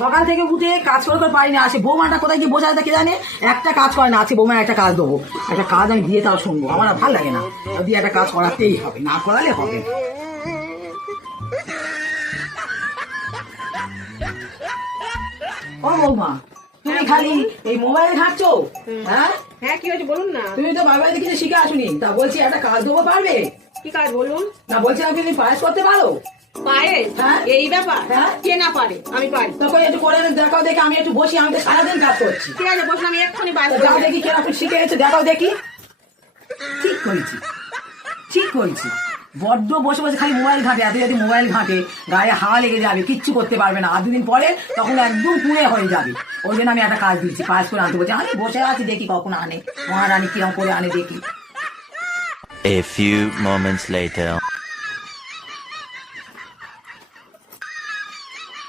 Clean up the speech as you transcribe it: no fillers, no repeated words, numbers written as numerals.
সকাল থেকে উঠে কাজ করে করে পারি না, আসে বৌমাটা কোথায় গিয়ে বোঝায় তা কে জানে, একটা কাজ করে না, আছে বৌমা একটা কাজ দেবো, একটা কাজ আমি দিয়ে তাও শুনবো, আমার আর ভালো লাগে না, দিয়ে একটা কাজ করাতেই হবে, না করালে হবে না। ও বৌমা, তুমি খালি এই মোবাইলে ঘাঁটছো? হ্যাঁ হ্যাঁ, কি হয়েছে বলুন না। তুমি তো বাবার কিছু শিখে আসুনি, তা বলছি একটা কাজ দেবো, পারবে? কি কাজ বলুন? না বলছিলাম তুমি পায়েস করতে পারো? পারে? হ্যাঁ। এই ব্যাপার? হ্যাঁ। কে না পারে? আমি পারি। তখন একটু করে দেখাও দেখি, আমি একটু বসি, আমি তো সারাদিন কাজ করছি। ঠিক আছে, বসুন, আমি এক্ষুনি বাইরে যাও দেখি কেরকম শিখে গেছো, দেখাও দেখি। ঠিক করেছি, ঠিক করেছি, বড্ড বসে বসে খালি মোবাইল ঘাঁটে, এত যদি মোবাইল ঘাঁটে গায়ে হাওয়া লেগে যাবে, কিচ্ছু করতে পারবে না, আর দুদিন পরে তখন একদম পুড়ে হয়ে যাবে। ওই জন্য আমি একটা কাজ দিচ্ছি, পায়েস করে আনতে বলছি, আমি বসে আছি দেখি কখন আনে, মহারানী কিরম করে আনে দেখি। A few moments later.